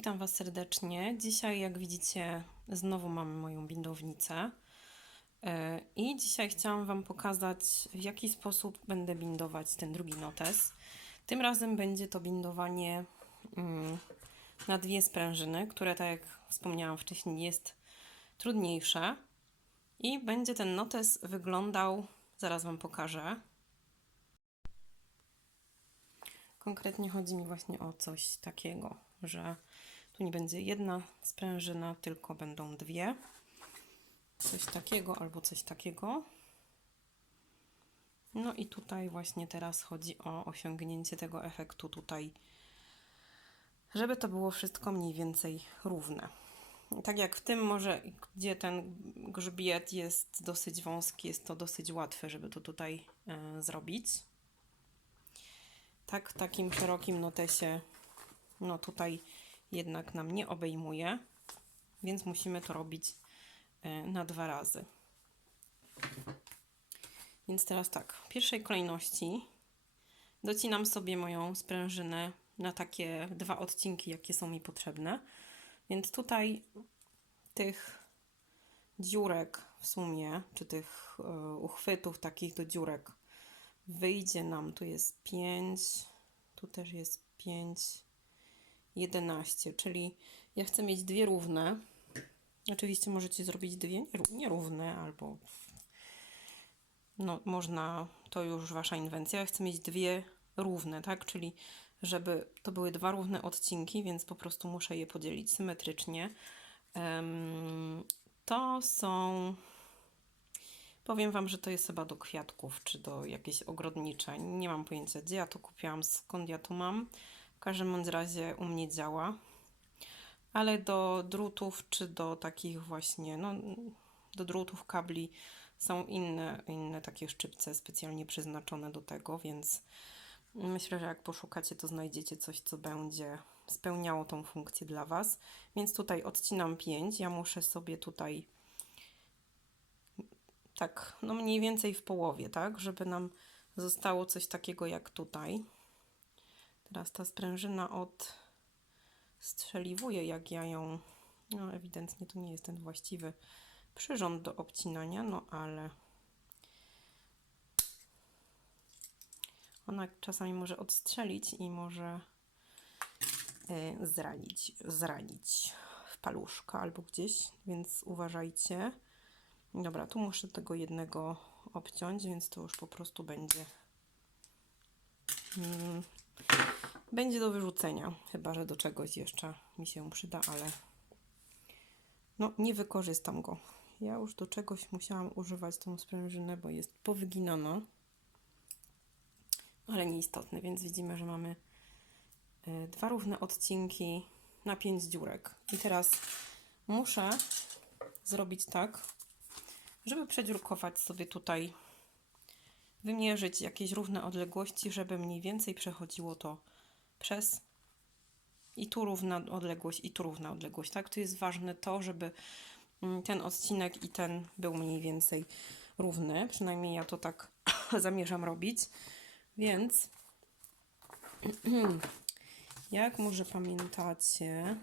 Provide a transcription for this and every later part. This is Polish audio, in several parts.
Witam Was serdecznie. Dzisiaj, jak widzicie, znowu mamy moją bindownicę. E, I dzisiaj chciałam Wam pokazać, w jaki sposób będę bindować ten drugi notes. Tym razem będzie to bindowanie mm, na dwie sprężyny, które, tak jak wspomniałam wcześniej, jest trudniejsze. I będzie ten notes wyglądał, zaraz Wam pokażę. Konkretnie chodzi mi właśnie o coś takiego, że tu nie będzie jedna sprężyna, tylko będą dwie. Coś takiego albo coś takiego. No i tutaj właśnie teraz chodzi o osiągnięcie tego efektu tutaj, żeby to było wszystko mniej więcej równe. Tak jak w tym może, gdzie ten grzbiet jest dosyć wąski, jest to dosyć łatwe, żeby to tutaj e, zrobić. Tak w takim szerokim notesie, no tutaj jednak nam nie obejmuje, więc musimy to robić e, na dwa razy. Więc teraz tak, w pierwszej kolejności docinam sobie moją sprężynę na takie dwa odcinki, jakie są mi potrzebne. Więc tutaj tych dziurek w sumie, czy tych e, uchwytów takich do dziurek wyjdzie nam, tu jest 5, tu też jest 5, 11, czyli ja chcę mieć dwie równe. Oczywiście możecie zrobić dwie nierówne albo no można, to już wasza inwencja. Ja chcę mieć dwie równe, tak? Czyli żeby to były dwa równe odcinki, więc po prostu muszę je podzielić symetrycznie. To są Powiem Wam, że to jest chyba do kwiatków, czy do jakiejś ogrodnicze. Nie mam pojęcia, gdzie ja to kupiłam, skąd ja to mam. W każdym razie u mnie działa. Ale do drutów, czy do takich właśnie, no, do drutów, kabli są inne, inne takie szczypce specjalnie przeznaczone do tego, więc myślę, że jak poszukacie, to znajdziecie coś, co będzie spełniało tą funkcję dla Was. Więc tutaj odcinam 5. Ja muszę sobie tutaj tak, no mniej więcej w połowie, tak, żeby nam zostało coś takiego jak tutaj. Teraz ta sprężyna odstrzeliwuje, jak ja ją, no ewidentnie to nie jest ten właściwy przyrząd do obcinania, no ale ona czasami może odstrzelić i może y, zranić, zranić w paluszka albo gdzieś, więc uważajcie. Dobra, tu muszę tego jednego obciąć, więc to już po prostu będzie mm, będzie do wyrzucenia, chyba że do czegoś jeszcze mi się przyda, ale no nie wykorzystam go. Ja już do czegoś musiałam używać tą sprężynę, bo jest powyginana, ale nieistotne, więc widzimy, że mamy y, dwa równe odcinki na pięć dziurek. I teraz muszę zrobić tak, żeby przedziurkować sobie tutaj, wymierzyć jakieś równe odległości, żeby mniej więcej przechodziło to przez i tu równa odległość, i tu równa odległość, tak? To jest ważne to, żeby mm, ten odcinek i ten był mniej więcej równy, przynajmniej ja to tak zamierzam robić, więc jak może pamiętacie,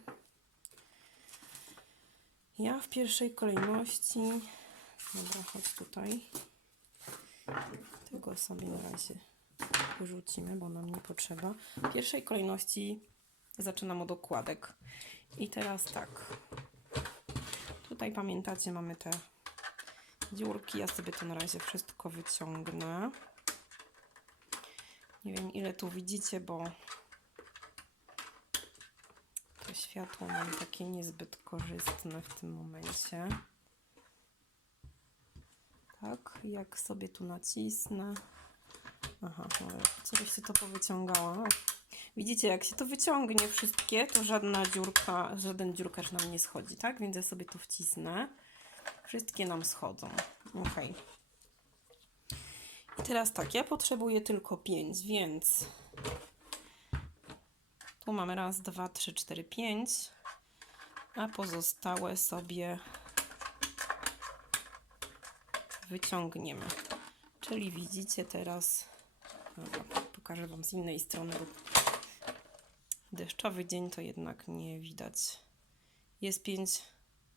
ja w pierwszej kolejności Dobra, chodź tutaj. Tego sobie na razie wyrzucimy, bo nam nie potrzeba. W pierwszej kolejności zaczynam od okładek. I teraz tak. Tutaj pamiętacie, mamy te dziurki. Ja sobie to na razie wszystko wyciągnę. Nie wiem ile tu widzicie, bo to światło mam takie niezbyt korzystne w tym momencie. Tak, jak sobie tu nacisnę. Aha, co byś się to powyciągała? Widzicie, jak się to wyciągnie wszystkie, to żadna dziurka, żaden dziurkarz nam nie schodzi, tak? Więc ja sobie to wcisnę. Wszystkie nam schodzą. Ok. I teraz tak, ja potrzebuję tylko 5, więc tu mamy raz, dwa, trzy, cztery, pięć, a pozostałe sobie wyciągniemy. Czyli widzicie teraz, dobra, pokażę Wam z innej strony, bo deszczowy dzień, to jednak nie widać. Jest pięć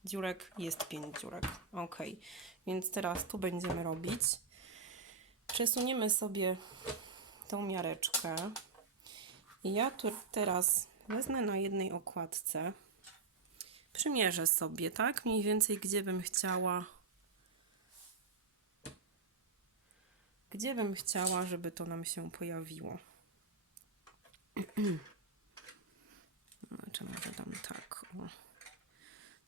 dziurek, jest pięć dziurek. Ok, więc teraz tu będziemy robić. Przesuniemy sobie tą miareczkę. I ja tu teraz wezmę na jednej okładce, przymierzę sobie, tak? Mniej więcej, gdzie bym chciała, gdzie bym chciała, żeby to nam się pojawiło. Znaczy, może dam tak, o.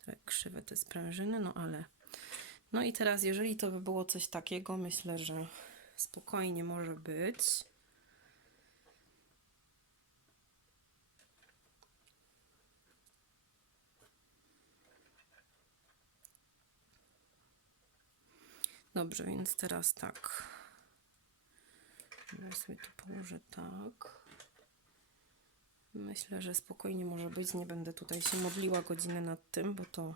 Tak krzywe te sprężyny, no ale... No i teraz, jeżeli to by było coś takiego, myślę, że spokojnie może być. Dobrze, więc teraz tak. Ja sobie tu położę tak. Myślę, że spokojnie może być. Nie będę tutaj się modliła godzinę nad tym, bo to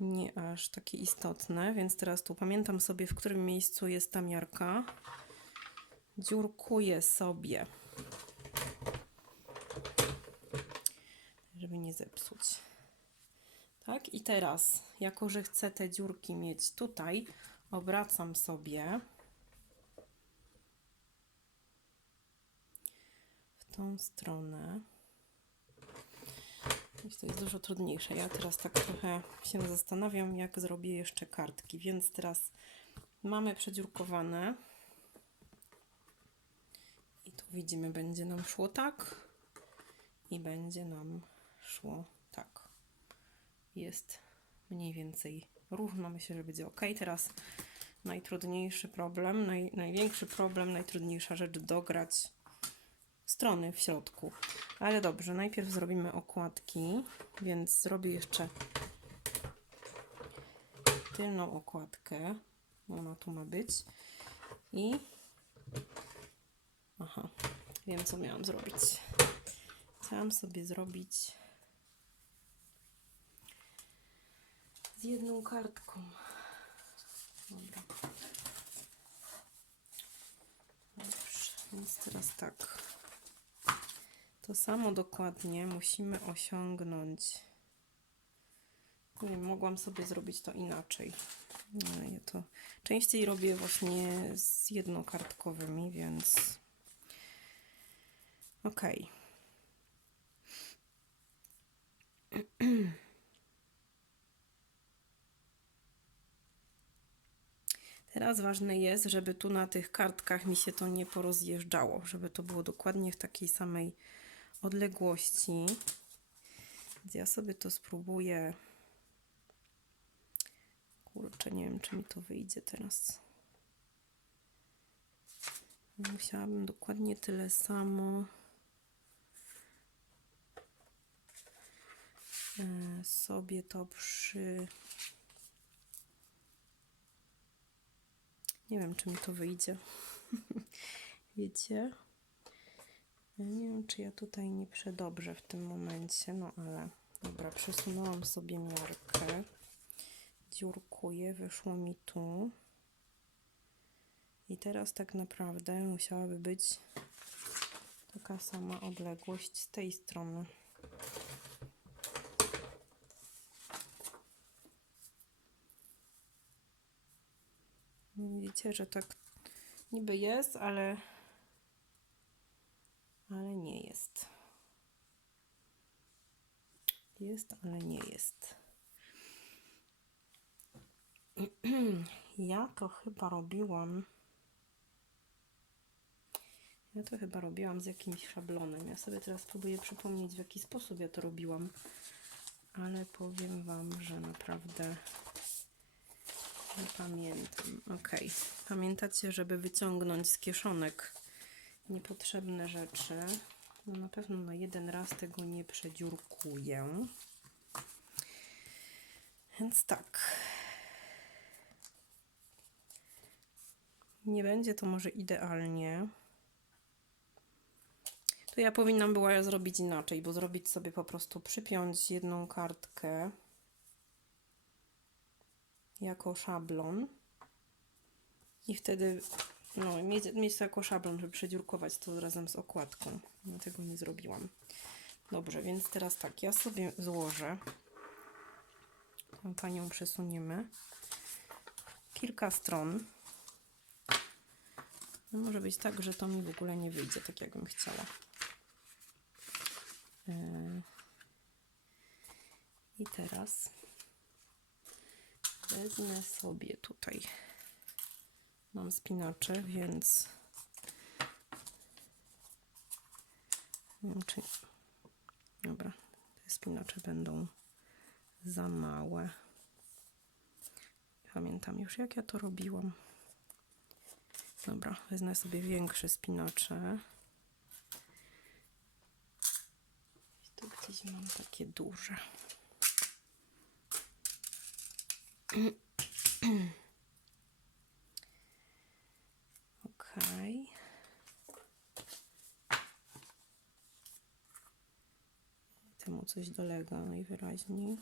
nie aż takie istotne. Więc teraz tu pamiętam sobie, w którym miejscu jest ta miarka. Dziurkuję sobie, żeby nie zepsuć. Tak, i teraz, jako że chcę te dziurki mieć tutaj, obracam sobie tą stronę. To jest dużo trudniejsze. Ja teraz tak trochę się zastanawiam, jak zrobię jeszcze kartki, więc teraz mamy przedziurkowane. I tu widzimy, będzie nam szło tak i będzie nam szło tak. Jest mniej więcej równo. Myślę, że będzie ok. Teraz najtrudniejszy problem, naj, największy problem, najtrudniejsza rzecz dograć strony w środku. Ale dobrze, najpierw zrobimy okładki, więc zrobię jeszcze tylną okładkę. Ona tu ma być. I aha, wiem co miałam zrobić. Chciałam sobie zrobić z jedną kartką. Dobra. Dobrze, więc teraz tak. To samo dokładnie musimy osiągnąć. Nie mogłam sobie zrobić to inaczej. Ale ja to częściej robię właśnie z jednokartkowymi, więc okej. Teraz ważne jest, żeby tu na tych kartkach mi się to nie porozjeżdżało, żeby to było dokładnie w takiej samej odległości. Więc ja sobie to spróbuję. Kurczę, nie wiem, czy mi to wyjdzie teraz. Musiałabym dokładnie tyle samo e, sobie to przy. Nie wiem, czy mi to wyjdzie. Wiecie? Ja nie wiem, czy ja tutaj nie przedobrze w tym momencie, no ale dobra, przesunęłam sobie miarkę. Dziurkuję, wyszło mi tu. I teraz tak naprawdę musiałaby być taka sama odległość z tej strony. Widzicie, że tak niby jest, ale ale nie jest. Jest, ale nie jest. Ja to chyba robiłam. Ja to chyba robiłam z jakimś szablonem. Ja sobie teraz próbuję przypomnieć, w jaki sposób ja to robiłam. Ale powiem Wam, że naprawdę nie pamiętam. Ok. Pamiętacie, żeby wyciągnąć z kieszonek niepotrzebne rzeczy. No na pewno na jeden raz tego nie przedziurkuję. Więc tak. Nie będzie to może idealnie. To ja powinnam była zrobić inaczej, bo zrobić sobie po prostu przypiąć jedną kartkę jako szablon i wtedy no, mieć, mieć to jako szablon, żeby przedziurkować to razem z okładką. Ja tego nie zrobiłam. Dobrze, więc teraz tak, ja sobie złożę. Tą panią przesuniemy. Kilka stron. No może być tak, że to mi w ogóle nie wyjdzie tak, jakbym chciała. Yy. I teraz wezmę sobie tutaj. Mam spinacze, więc nie wiem, czy. Dobra, te spinacze będą za małe. Pamiętam już, jak ja to robiłam. Dobra, wezmę sobie większe spinacze. I tu gdzieś mam takie duże. Okej. Temu coś dolega najwyraźniej.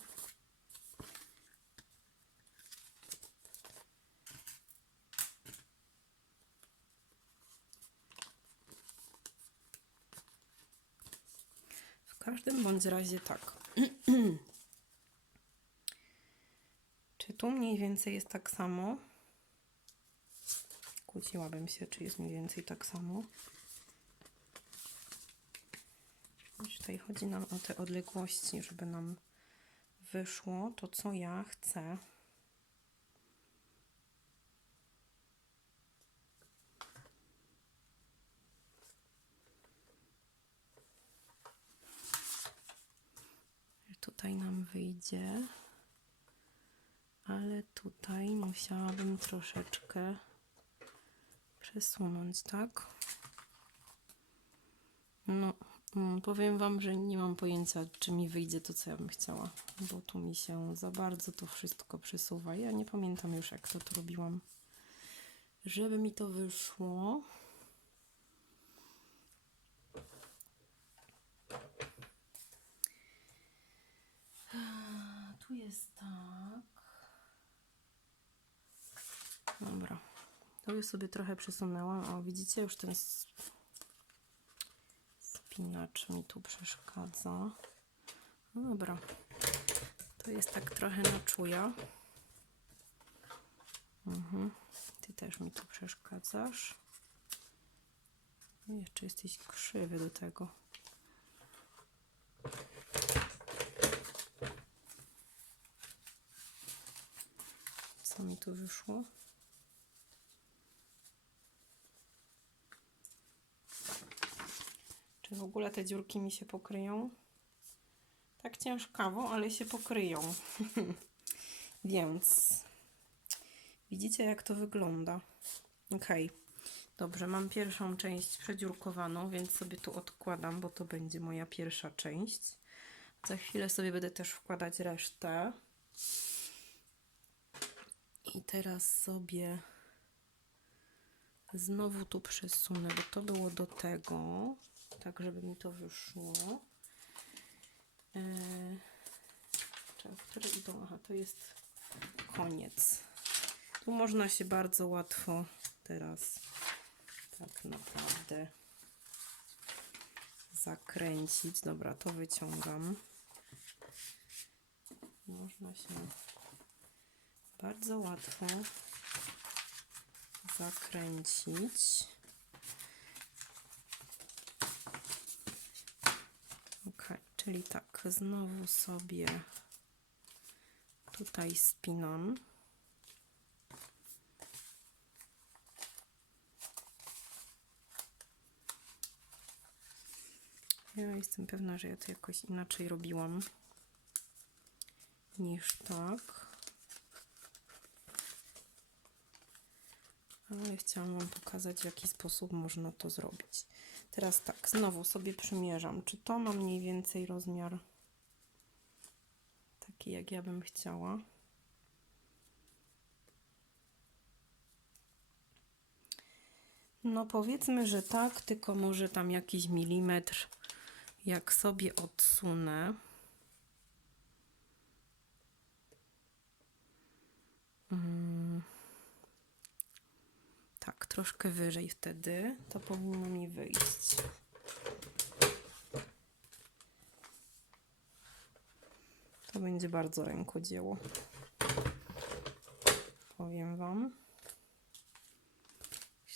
W każdym bądź razie tak. Czy tu mniej więcej jest tak samo? Kłóciłabym się, czy jest mniej więcej tak samo. Tutaj chodzi nam o te odległości, żeby nam wyszło to, co ja chcę. Tutaj nam wyjdzie, ale tutaj musiałabym troszeczkę przesunąć, tak? No, mm, powiem Wam, że nie mam pojęcia, czy mi wyjdzie to, co ja bym chciała, bo tu mi się za bardzo to wszystko przesuwa. Ja nie pamiętam już, jak to, to robiłam. Żeby mi to wyszło. Tu jest tak. Dobra. To już sobie trochę przesunęłam. O, widzicie, już ten spinacz mi tu przeszkadza. No dobra. To jest tak trochę na czuja. Mhm. Ty też mi tu przeszkadzasz. I Jeszcze jesteś krzywy do tego. Co mi tu wyszło? Czy w ogóle te dziurki mi się pokryją? Tak ciężkawo, ale się pokryją. Więc widzicie, jak to wygląda. Ok, dobrze, mam pierwszą część przedziurkowaną, więc sobie tu odkładam, bo to będzie moja pierwsza część. Za chwilę sobie będę też wkładać resztę. I teraz sobie znowu tu przesunę, bo to było do tego, tak żeby mi to wyszło. Eee, które idą? Aha, to jest koniec. Tu można się bardzo łatwo teraz tak naprawdę zakręcić. Dobra, to wyciągam. Można się bardzo łatwo zakręcić. Ok, czyli tak, znowu sobie tutaj spinam. Ja jestem pewna, że ja to jakoś inaczej robiłam niż tak. Ale chciałam Wam pokazać, w jaki sposób można to zrobić. Teraz tak, znowu sobie przymierzam. Czy to ma mniej więcej rozmiar taki, jak ja bym chciała? No powiedzmy, że tak, tylko może tam jakiś milimetr, jak sobie odsunę. Mm. Troszkę wyżej wtedy to powinno mi wyjść. będzie bardzo rękodzieło. Powiem Wam.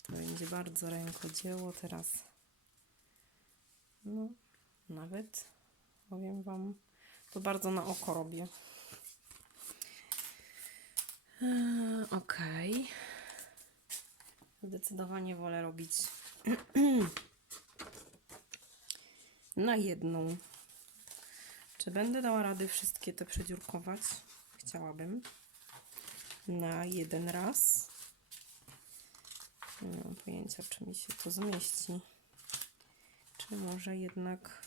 To będzie bardzo rękodzieło teraz. No, nawet powiem Wam, to bardzo na oko robię. Eee, Okej. Zdecydowanie wolę robić na jedną. Czy będę dała rady wszystkie te przedziurkować? Chciałabym. Na jeden raz. Nie mam pojęcia, czy mi się to zmieści. Czy może jednak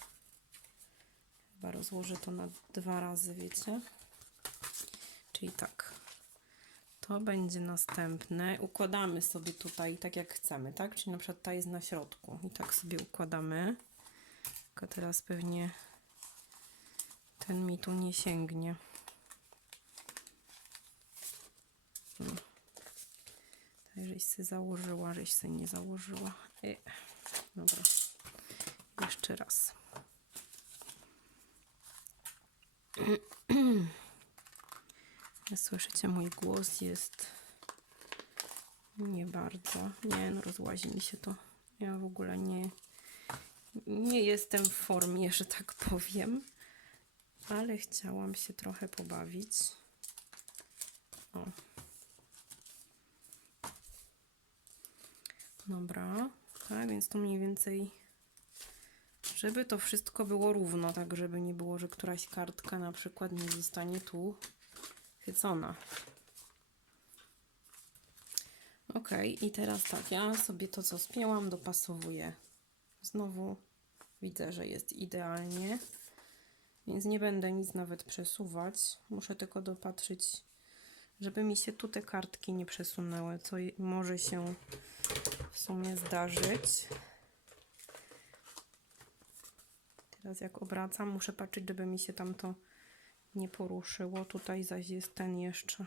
chyba rozłożę to na dwa razy, wiecie? Czyli tak. To będzie następne. Układamy sobie tutaj tak jak chcemy, tak? Czyli na przykład ta jest na środku i tak sobie układamy. Tylko teraz pewnie ten mi tu nie sięgnie. Hmm. Tak, żeś się założyła, żeś się nie założyła. E, dobra. Jeszcze raz. Słyszycie, mój głos jest nie bardzo. Nie, no rozłazi mi się to. Ja w ogóle nie, nie jestem w formie, że tak powiem. Ale chciałam się trochę pobawić. O. Dobra, tak, więc to mniej więcej, żeby to wszystko było równo, tak żeby nie było, że któraś kartka na przykład nie zostanie tu chycona. Ok, i teraz tak, ja sobie to, co spięłam, dopasowuję. Znowu widzę, że jest idealnie, więc nie będę nic nawet przesuwać. Muszę tylko dopatrzyć, żeby mi się tu te kartki nie przesunęły, co może się w sumie zdarzyć. Teraz jak obracam, muszę patrzeć, żeby mi się tam to nie poruszyło. Tutaj zaś jest ten jeszcze.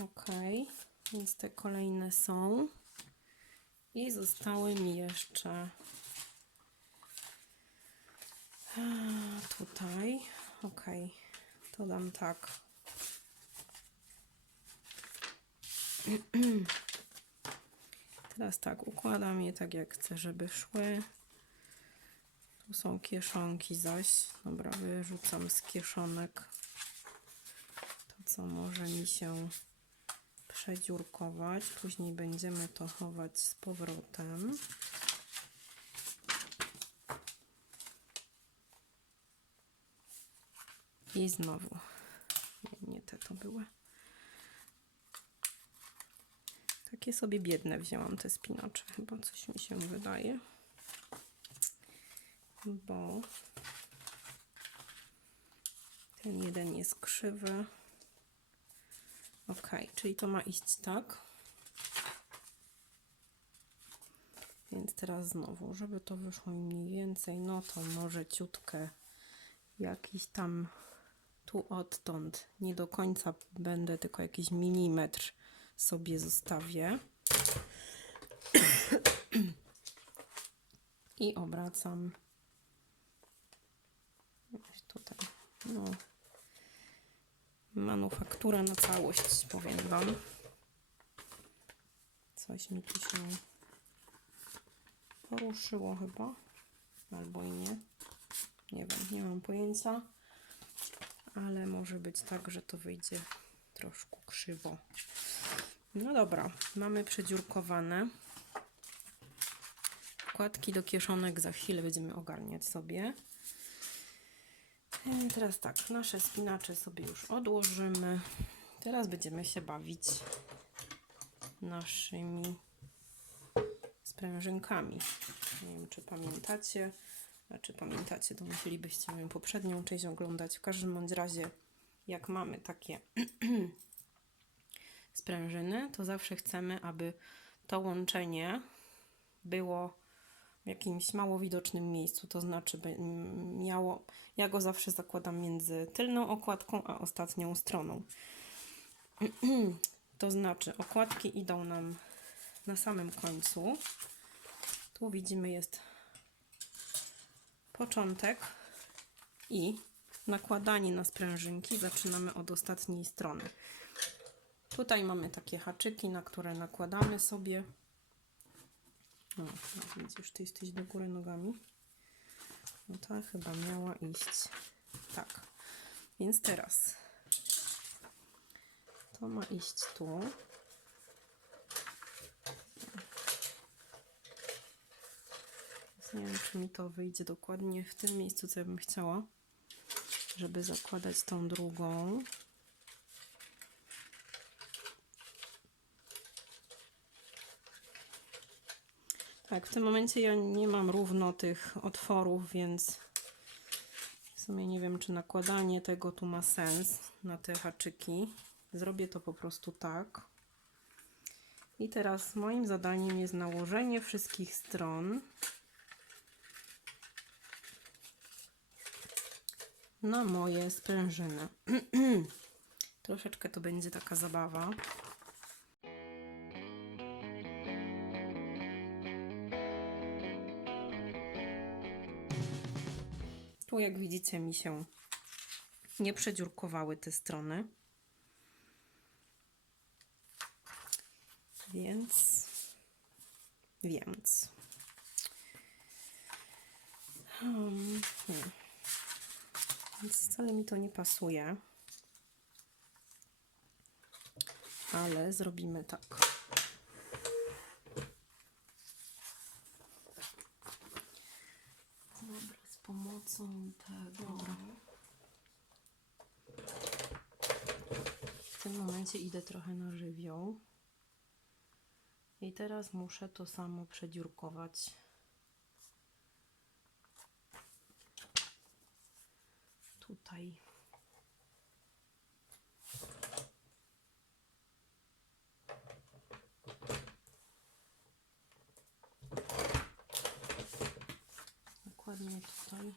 Ok, więc te kolejne są. I zostały mi jeszcze tutaj. Ok, to dam tak. Teraz tak, układam je tak jak chcę, żeby szły. Tu są kieszonki zaś. Dobra, wyrzucam z kieszonek to, co może mi się przedziurkować. Później będziemy to chować z powrotem. I znowu. Nie, nie te to były. Takie sobie biedne wzięłam te spinacze. Chyba coś mi się wydaje. Bo ten jeden jest krzywy. Ok, czyli to ma iść tak. Więc teraz znowu, żeby to wyszło mniej więcej, no to może ciutkę jakiś tam tu odtąd. Nie do końca będę, tylko jakiś milimetr sobie zostawię. I obracam. Tutaj. No. Manufaktura na całość, powiem Wam. Coś mi tu się poruszyło chyba. Albo i nie. Nie wiem, nie mam pojęcia. Ale może być tak, że to wyjdzie troszkę krzywo. No dobra, mamy przedziurkowane. Wkładki do kieszonek za chwilę będziemy ogarniać sobie. E, Teraz tak, nasze spinacze sobie już odłożymy. Teraz będziemy się bawić naszymi sprężynkami. Nie wiem, czy pamiętacie. A czy pamiętacie, to musielibyście moją poprzednią część oglądać. W każdym bądź razie, jak mamy takie sprężyny, to zawsze chcemy, aby to łączenie było w jakimś mało widocznym miejscu, to znaczy miało, ja go zawsze zakładam między tylną okładką a ostatnią stroną. To znaczy okładki idą nam na samym końcu, Tu widzimy jest początek i nakładanie na sprężynki zaczynamy od ostatniej strony. Tutaj mamy takie haczyki, na które nakładamy sobie. No, widzisz, ty jesteś do góry nogami. No ta chyba miała iść. Tak. Więc teraz to ma iść tu. Więc Nie wiem, czy mi to wyjdzie dokładnie w tym miejscu, co ja bym chciała, żeby zakładać tą drugą. Tak, w tym momencie ja nie mam równo tych otworów, więc w sumie nie wiem, czy nakładanie tego tu ma sens na te haczyki. Zrobię to po prostu tak. I teraz moim zadaniem jest nałożenie wszystkich stron na moje sprężyny. Troszeczkę to będzie taka zabawa. Tu, jak widzicie, mi się nie przedziurkowały te strony. Więc, więc. Hmm, hmm. Więc wcale mi to nie pasuje. Ale zrobimy tak. Dobra, z pomocą tego. W tym momencie idę trochę na żywioł. I teraz muszę to samo przedziurkować. Tutaj. Dokładnie tutaj.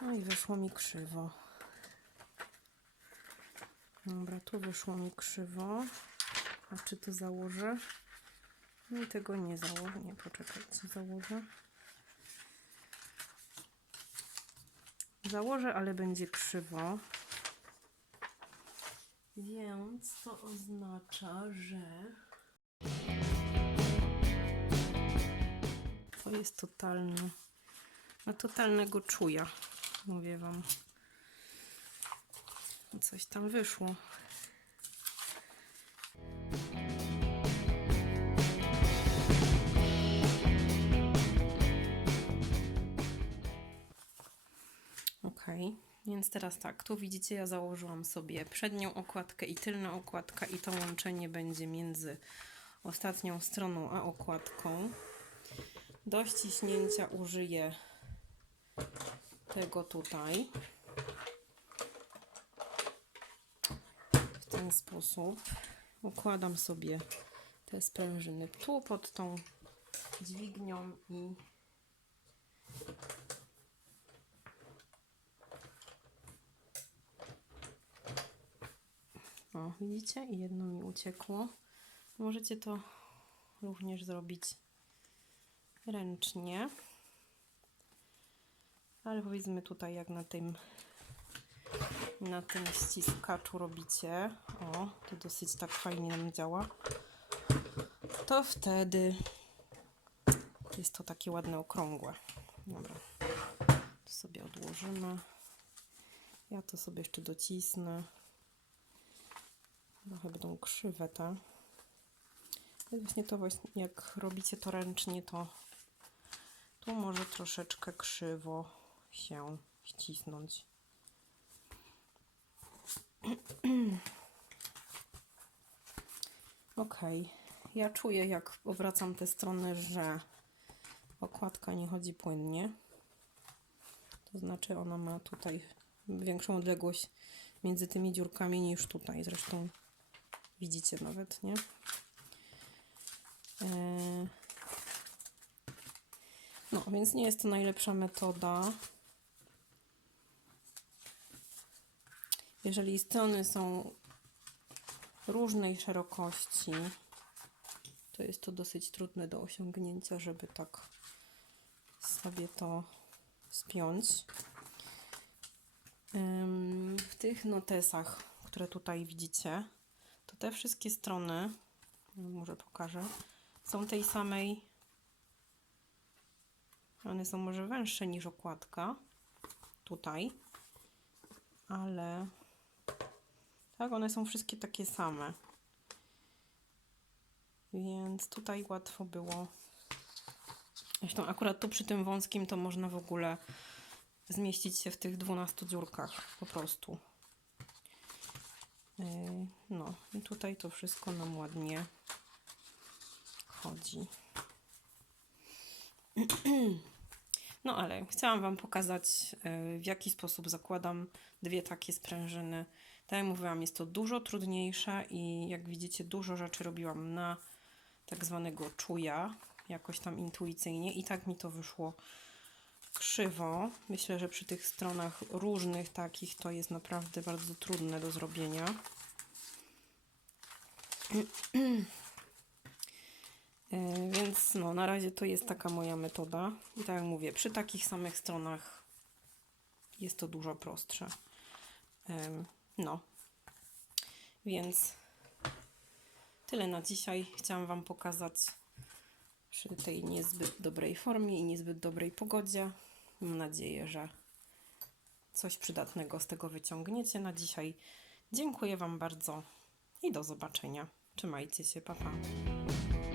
No i wyszło mi krzywo. Dobra, tu wyszło mi krzywo. A czy to założę? No i tego nie założę. Nie, poczekajcie, założę. Założę, ale będzie krzywo. Więc to oznacza, że to jest totalny, na totalnego czuja. Mówię Wam. Coś tam wyszło. Ok, więc teraz tak, tu widzicie, ja założyłam sobie przednią okładkę i tylną okładkę i to łączenie będzie między ostatnią stroną a okładką. Do ściśnięcia użyję tego tutaj. W ten sposób układam sobie te sprężyny tu pod tą dźwignią i O, widzicie? I jedno mi uciekło. Możecie to również zrobić ręcznie. Ale powiedzmy tutaj, jak na tym na tym ściskaczu robicie. O, to dosyć tak fajnie nam działa. To wtedy jest to takie ładne, okrągłe. Dobra. To sobie odłożymy. Ja to sobie jeszcze docisnę. Trochę będą krzywe te. Właśnie to właśnie, jak robicie to ręcznie, to tu może troszeczkę krzywo się ścisnąć. Ok, ja czuję jak obracam tę stronę, że okładka nie chodzi płynnie. To znaczy ona ma tutaj większą odległość między tymi dziurkami niż tutaj. Zresztą widzicie nawet, nie? Eee, No, więc nie jest to najlepsza metoda. Jeżeli strony są różnej szerokości, to jest to dosyć trudne do osiągnięcia, żeby tak sobie to spiąć. W tych notesach, które tutaj widzicie, to te wszystkie strony, może pokażę, są tej samej. One są może węższe niż okładka, tutaj, ale tak, one są wszystkie takie same. Więc tutaj łatwo było. Zresztą akurat tu przy tym wąskim to można w ogóle zmieścić się w tych 12 dziurkach po prostu. Yy, No i tutaj to wszystko nam ładnie chodzi. No ale chciałam Wam pokazać, yy, w jaki sposób zakładam dwie takie sprężyny. Tak jak mówiłam, jest to dużo trudniejsze i jak widzicie, dużo rzeczy robiłam na tak zwanego czuja, jakoś tam intuicyjnie i tak mi to wyszło krzywo. Myślę, że przy tych stronach różnych takich to jest naprawdę bardzo trudne do zrobienia. E, Więc no, na razie to jest taka moja metoda. I tak jak mówię, przy takich samych stronach jest to dużo prostsze. No. Więc tyle na dzisiaj. Chciałam Wam pokazać przy tej niezbyt dobrej formie i niezbyt dobrej pogodzie. Mam nadzieję, że coś przydatnego z tego wyciągniecie. Na dzisiaj dziękuję Wam bardzo i do zobaczenia. Trzymajcie się, papa. Pa.